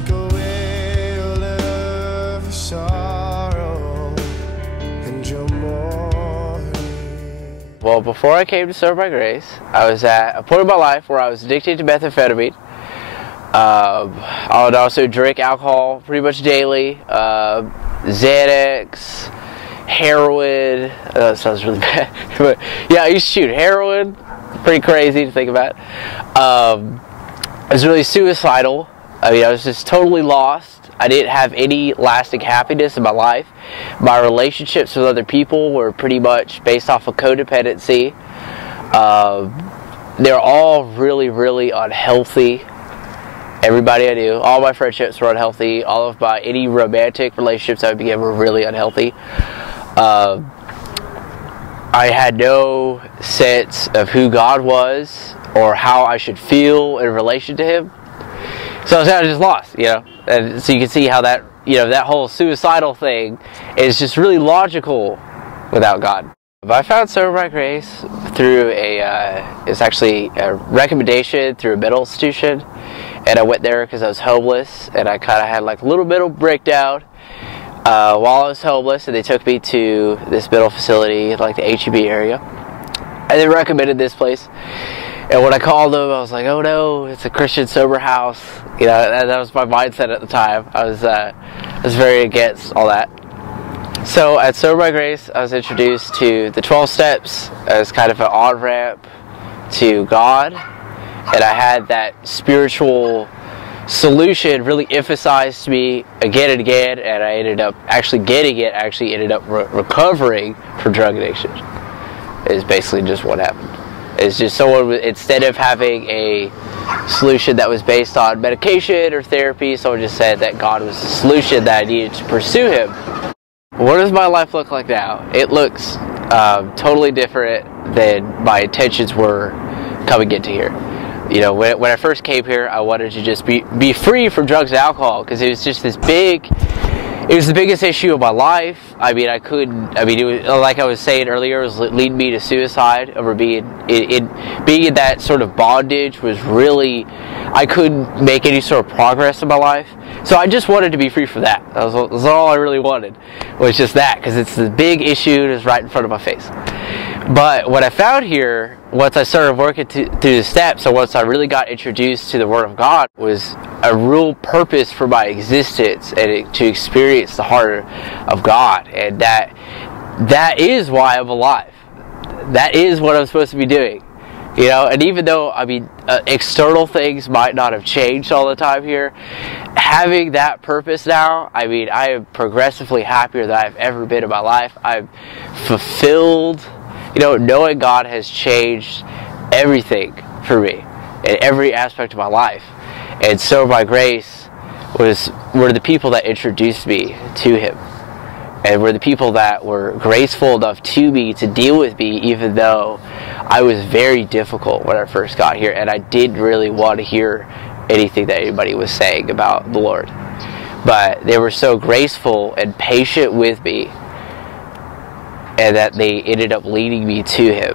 take away all of your sorrow and your mourning. Well, before I came to Serve by Grace, I was at a point in my life where I was addicted to methamphetamine. I would also drink alcohol pretty much daily. Xanax, heroin. That sounds really bad. But yeah, I used to shoot heroin. Pretty crazy to think about. I was really suicidal. I mean, I was just totally lost. I didn't have any lasting happiness in my life. My relationships with other people were pretty much based off of codependency. They're all really, really unhealthy. Everybody I knew, all my friendships were unhealthy. All of any romantic relationships I began were really unhealthy. I had no sense of who God was or how I should feel in relation to Him. So I was kind of just lost, you know. And so you can see how that, you know, that whole suicidal thing is just really logical without God. I found Serve by Grace through it's actually a recommendation through a mental institution. And I went there because I was homeless, and I kind of had like a little mental breakdown while I was homeless, and they took me to this mental facility in like the HEB area, and they recommended this place. And when I called them, I was like, oh no, it's a Christian sober house. You know, that was my mindset at the time. I was very against all that. So at Serve by Grace, I was introduced to the 12 steps as kind of an on-ramp to God. And I had that spiritual solution really emphasized to me again and again, and I ended up actually getting it, ended up recovering from drug addiction. Is basically just what happened. It's just someone, instead of having a solution that was based on medication or therapy, someone just said that God was the solution, that I needed to pursue Him. What does my life look like now? It looks totally different than my intentions were coming into here. You know, when I first came here, I wanted to just be free from drugs and alcohol, because it was just this big, it was the biggest issue of my life. I mean, it was, like I was saying earlier, it was leading me to suicide over being in that sort of bondage was really, I couldn't make any sort of progress in my life. So I just wanted to be free from that. That was all I really wanted, was just that, because it's the big issue that's right in front of my face. But what I found here, once I started working through the steps, and once I really got introduced to the Word of God, was a real purpose for my existence, and to experience the heart of God. And that is why I'm alive. That is what I'm supposed to be doing. You know, and even though, I mean, external things might not have changed all the time here, having that purpose now, I mean, I am progressively happier than I've ever been in my life. I'm fulfilled. You know, knowing God has changed everything for me in every aspect of my life. And so by grace were the people that introduced me to Him, and were the people that were graceful enough to me to deal with me, even though I was very difficult when I first got here, and I didn't really want to hear anything that anybody was saying about the Lord. But they were so graceful and patient with me, and that they ended up leading me to Him.